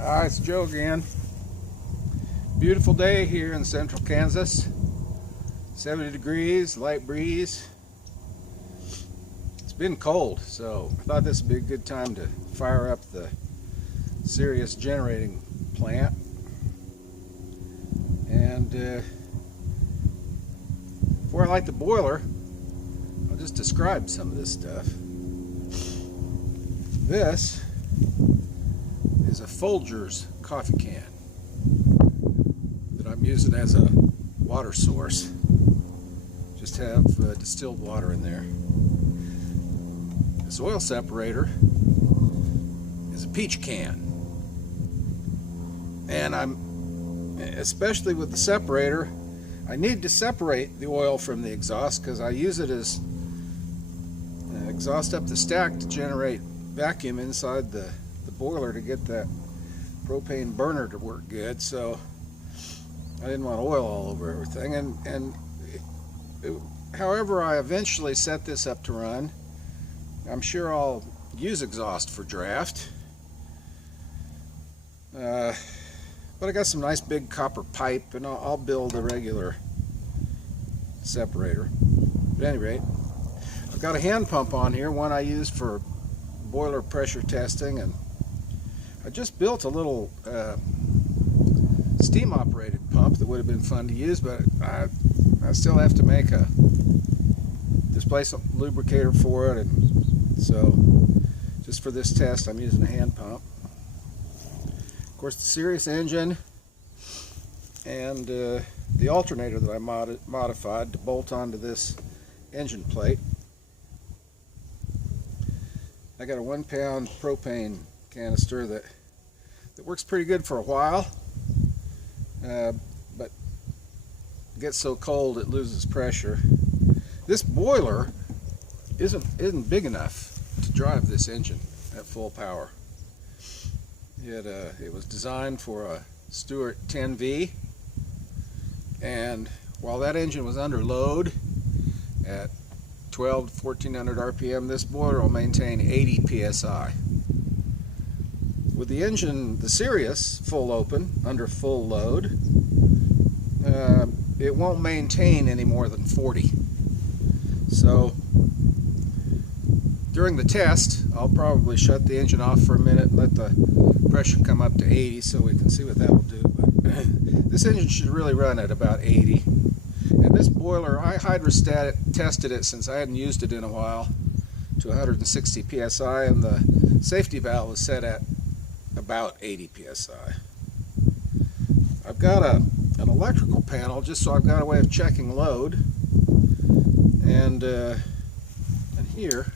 Hi, it's Joe again. Beautiful day here in central Kansas. 70 degrees, light breeze. It's been cold, so I thought this would be a good time to fire up the Sirius generating plant. And before I light the boiler, I'll just describe some of this stuff. This is a Folgers coffee can that I'm using as a water source. Just have distilled water in there. This oil separator is a peach can, and especially with the separator, I need to separate the oil from the exhaust because I use it as exhaust up the stack to generate vacuum inside the boiler to get that propane burner to work good. So I didn't want oil all over everything, and however I eventually set this up to run, I'm sure I'll use exhaust for draft. But I got some nice big copper pipe, and I'll build a regular separator. But at any rate, I've got a hand pump on here, one I use for boiler pressure testing, and I just built a little steam operated pump that would have been fun to use, but I still have to make a displacement lubricator for it, and so just for this test I'm using a hand pump. Of course, the Sirius engine and the alternator that I modified to bolt onto this engine plate. I got a 1 pound propane canister that works pretty good for a while, but gets so cold it loses pressure. This boiler isn't big enough to drive this engine at full power. It was designed for a Stewart 10V, and while that engine was under load at 12 to 1400 RPM, this boiler will maintain 80 PSI. With the engine, the Sirius, full open, under full load, it won't maintain any more than 40. So during the test, I'll probably shut the engine off for a minute and let the pressure come up to 80 so we can see what that will do. But this engine should really run at about 80. And this boiler, I hydrostatic tested it since I hadn't used it in a while to 160 PSI, and the safety valve was set at about 80 PSI. I've got an electrical panel just so I've got a way of checking load, and here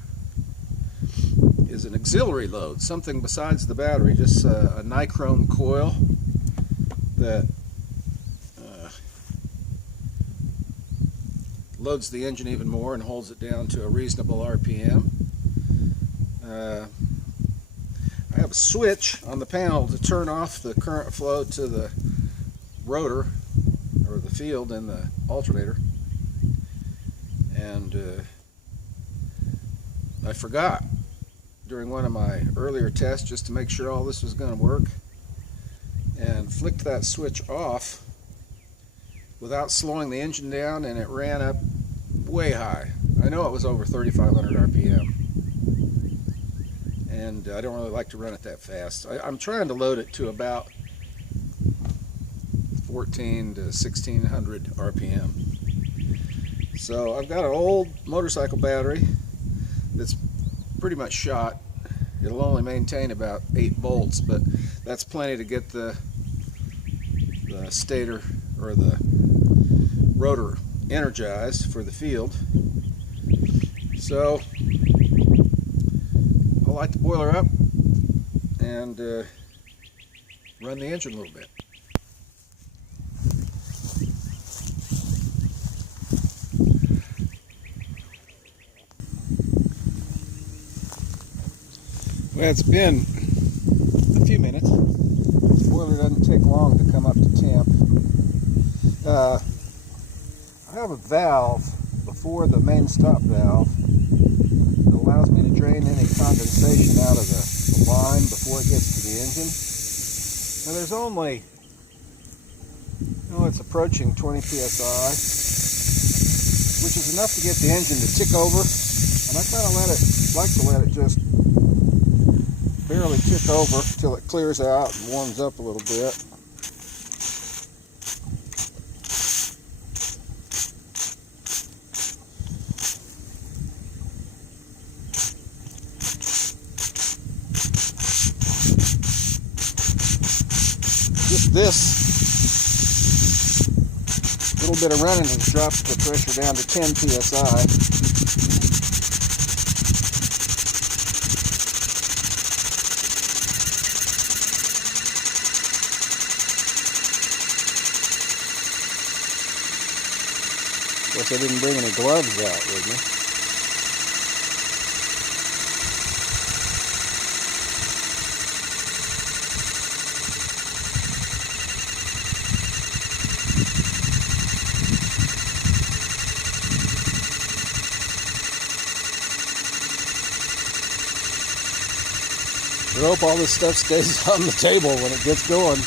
is an auxiliary load, something besides the battery, just a nichrome coil that loads the engine even more and holds it down to a reasonable RPM. I have a switch on the panel to turn off the current flow to the rotor or the field in the alternator, and I forgot during one of my earlier tests just to make sure all this was going to work, and flicked that switch off without slowing the engine down, and it ran up way high. I know it was over 3,500 RPM, and I don't really like to run it that fast. I'm trying to load it to about 14 to 1,600 RPM. So I've got an old motorcycle battery that's pretty much shot. It'll only maintain about 8 volts, but that's plenty to get the stator or the rotor energized for the field. So I'll light the boiler up and run the engine a little bit. Well, it's been a few minutes. The boiler doesn't take long to come up to temp. I have a valve before the main stop valve that allows me to drain any condensation out of the line before it gets to the engine. Now there's only, it's approaching 20 psi, which is enough to get the engine to tick over. And I kind of like to let it just barely tick over till it clears out and warms up a little bit. Just this little bit of running has dropped the pressure down to 10 psi. Of course, I didn't bring any gloves out with me. I hope all this stuff stays on the table when it gets going.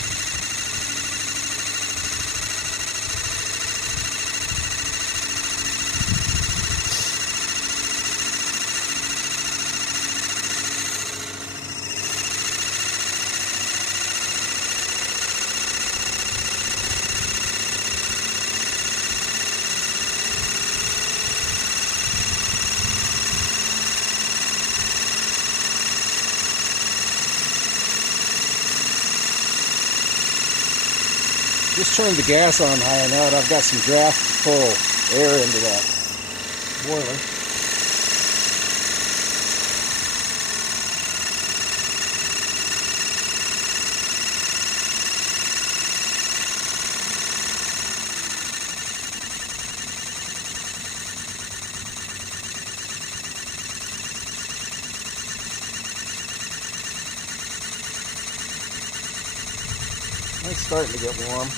Just turned the gas on high enough. I've got some draft to pull air into that boiler. It's starting to get warm.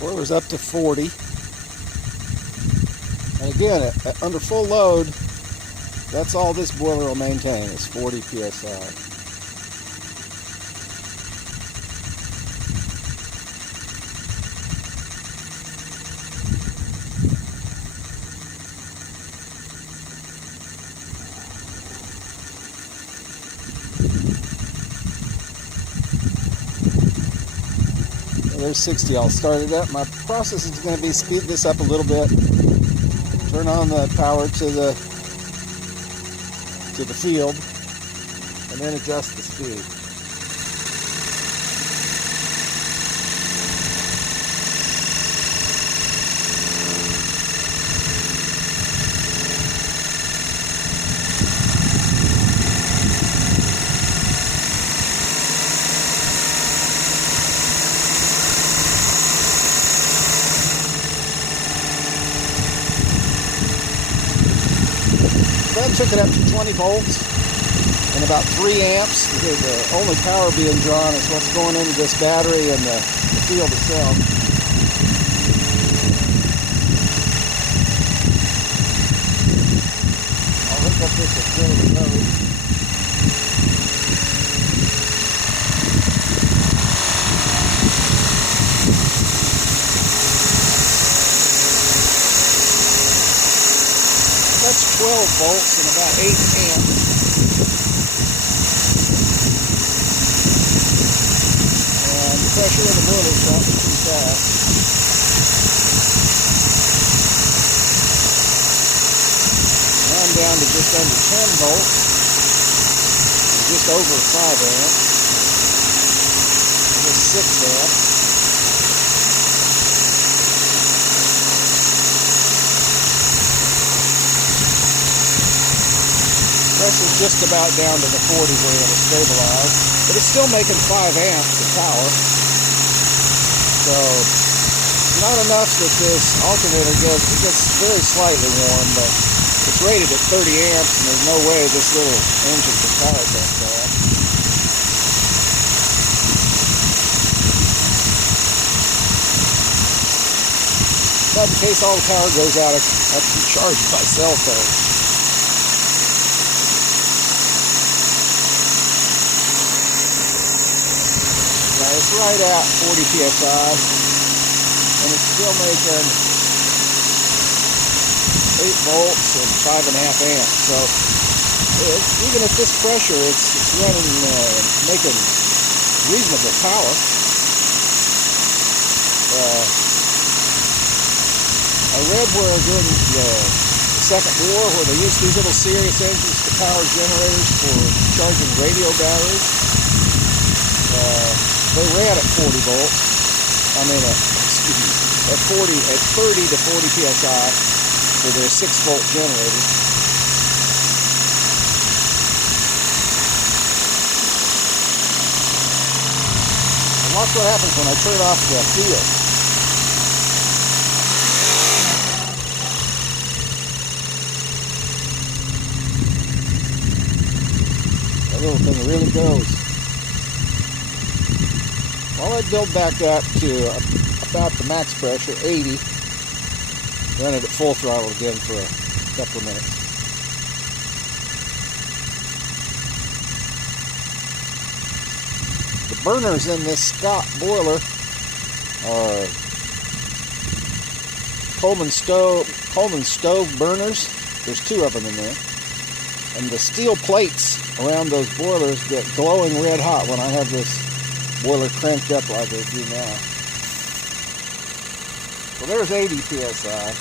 Boiler's up to 40. And again, under full load, that's all this boiler will maintain is 40 psi. There's 60. I'll start it up. My process is going to be speed this up a little bit. Turn on the power to the field, and then adjust the speed. That took it up to 20 volts and about 3 amps. The only power being drawn is what's going into this battery and the field itself. I'll hook up this auxiliary node. That's 12 volts and about 8 amps. And the pressure in the boiler is dropping pretty fast. Now I'm down to just under 10 volts, just over 5 amps, just 6 amps. Pressure's just about down to the 40 where it'll stabilize, but it's still making 5 amps of power. So not enough that this alternator gets, it gets very slightly warm, but it's rated at 30 amps, and there's no way this little engine can power that fast. But in case all the power goes out, I can charge my cell phone. Now it's right at 40 psi, and it's still making 8 volts and 5.5 amps. So even at this pressure, it's running, making reasonable power. I read where during the Second War, where they used these little Sirius engines to power generators for charging radio batteries, they ran at 40 volts. I mean, at 30 to 40 psi for their 6-volt generators. And watch what happens when I turn off the field. That little thing really goes. Well, I'd build back up to about the max pressure, 80. Run it at full throttle again for a couple of minutes. The burners in this Scott boiler are Coleman stove burners. There's 2 of them in there. And the steel plates around those boilers get glowing red hot when I have this boiler cranked up like I do now. So there's 80 psi.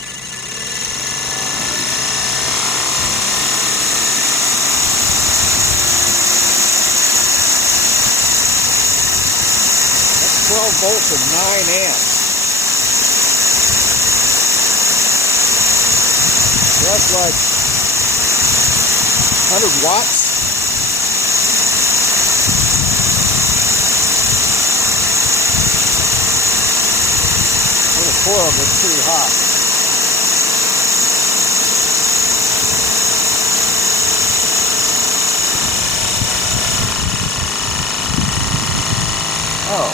That's 12 volts and 9 amps. So that's like 100 watts. The coil gets pretty hot. Oh.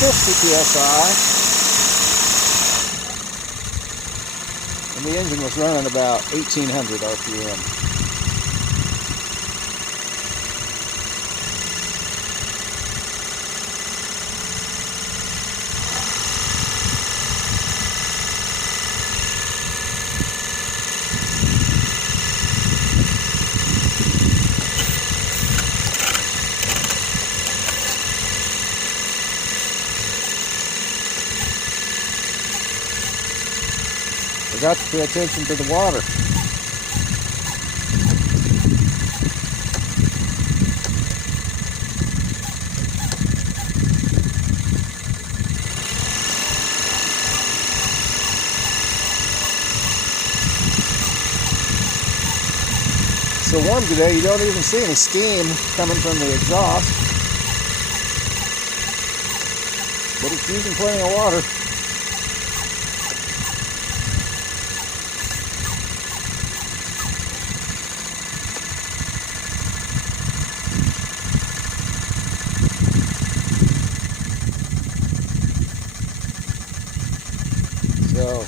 That's 50 psi, and the engine was running about 1800 RPM. Forgot to pay attention to the water. It's so warm today, you don't even see any steam coming from the exhaust. But it's using plenty of water. So,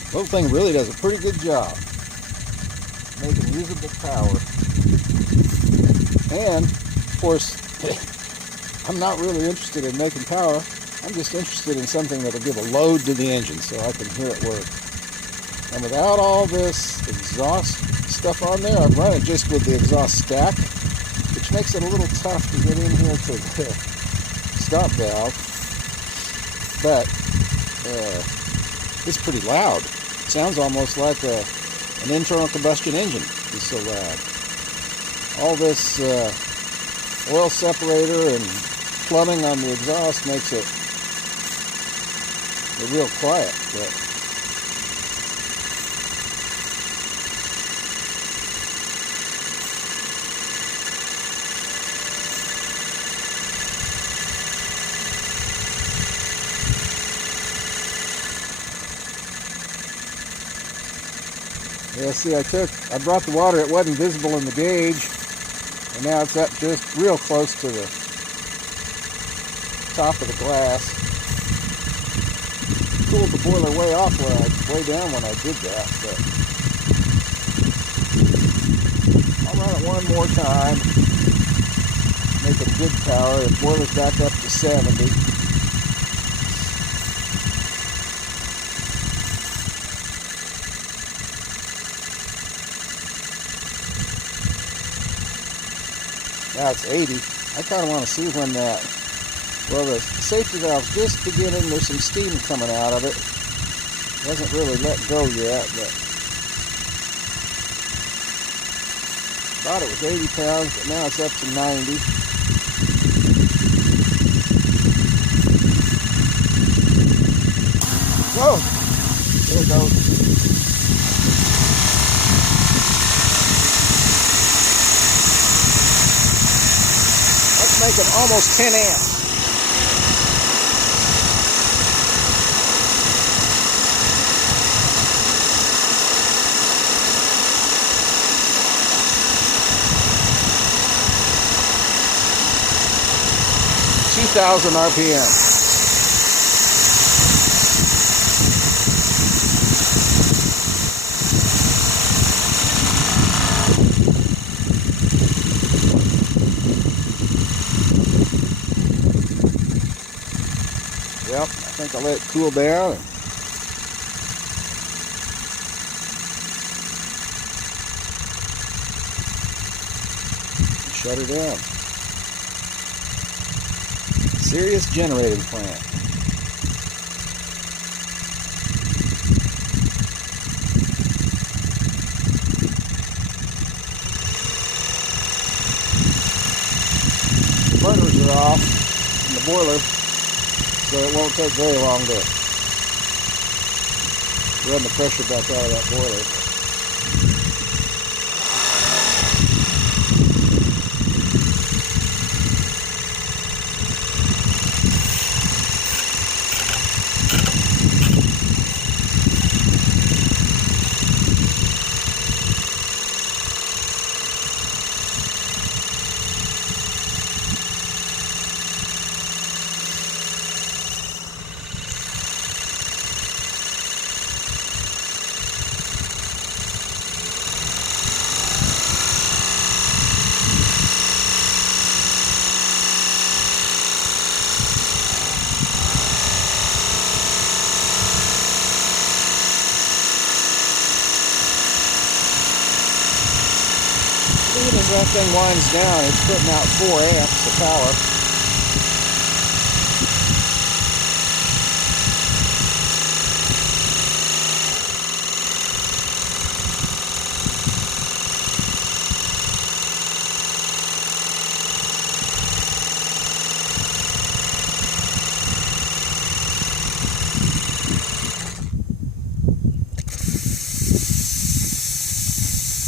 the little thing really does a pretty good job making usable power. And, of course, I'm not really interested in making power. I'm just interested in something that'll give a load to the engine so I can hear it work. And without all this exhaust stuff on there, I've run it just with the exhaust stack, which makes it a little tough to get in here to the stop valve. But it's pretty loud. It sounds almost like a an internal combustion engine is so loud. All this oil separator and plumbing on the exhaust makes it real quiet. But yeah, see, I brought the water, it wasn't visible in the gauge, and now it's up just real close to the top of the glass. Cooled the boiler way off way down when I did that, but I'll run it one more time, make it good power. The boiler's back up to 70. Now it's 80. I kind of want to see when that, well, the safety valve's just beginning, there's some steam coming out of it. Hasn't really let go yet, but thought it was 80 pounds, but now it's up to 90. Whoa! There it goes. Making almost 10 amps. RPM. Yep, I think I'll let it cool down and shut her down. Sirius generating plant. Burners are off in the boiler, so it won't take very long to run the pressure back out of that boiler. Even as that thing winds down, it's putting out 4 amps of power.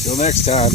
Till next time.